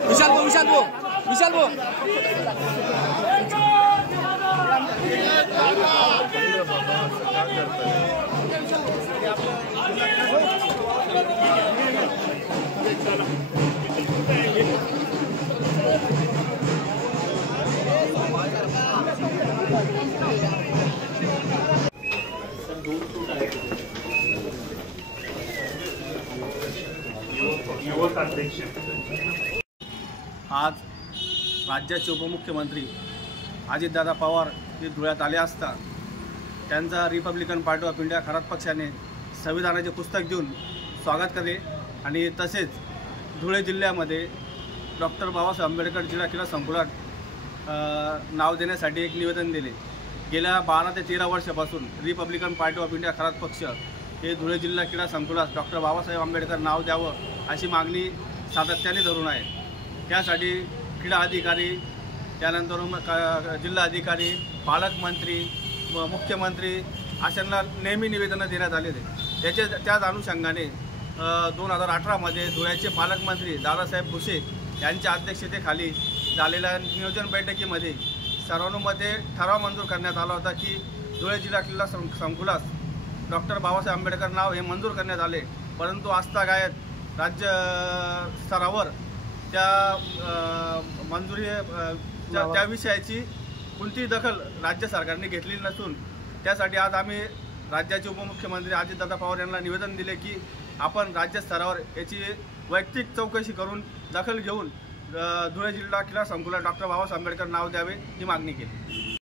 विशाल भाऊ विशाल भाऊ विशाल भाऊ आज राज्याचे उपमुख्यमंत्री अजितदादा पवार हे धुळ्यात आले असता त्यांचा Republican party of India Kharat पक्षाने संविधानाचे पुस्तक देऊन स्वागत केले आणि तसेच धुळे जिल्ह्यामध्ये डॉक्टर बाबासाहेब आंबेडकर जिल्हा क्रीडा संकुलात नाव देण्यासाठी एक निवेदन दिले। गेल्या 12 ते 13 वर्षापासून Republican party of India Kharat पक्ष हे धुळे जिल्हा क्रीडा संकुलात डॉक्टर बाबासाहेब आंबेडकर नाव द्यावं अशी मागणी सातत्याने धरून आहे। त्यासाठी क्रीडा अधिकारी, त्यानंतर जिल्हा अधिकारी, पालकमंत्री व मुख्यमंत्री अशांना नेहमी निवेदनं देण्यात आलेले। त्याच अनुषंगाने 2018 धुळ्याचे पालकमंत्री दादासाहेब भुसे यांच्या अध्यक्षतेखाली झालेल्या नियोजन बैठकीमध्ये सर्वानुमते ठराव मंजूर करण्यात आला होता की धुळे जिल्हा क्रीडा संकुलात डॉक्टर बाबासाहेब आंबेडकर नाव हे मंजूर करण्यात आले। परंतु आजतागायत राज्य स्तरावर त्या मंजुरी त्या विषयाची कोणतीही दखल राज्य सरकारने घेतलेली नसून त्यासाठी आज आम्ही राज्याचे उपमुख्यमंत्री अजितदादा पवार यांना निवेदन दिले की आपण राज्य स्तरावर याची वैयक्तिक चौकशी करून दखल घेऊन धुळे जिल्हा क्रीडा संकुलात डॉक्टर बाबासाहेब आंबेडकर नाव द्यावे ही मागणी केली।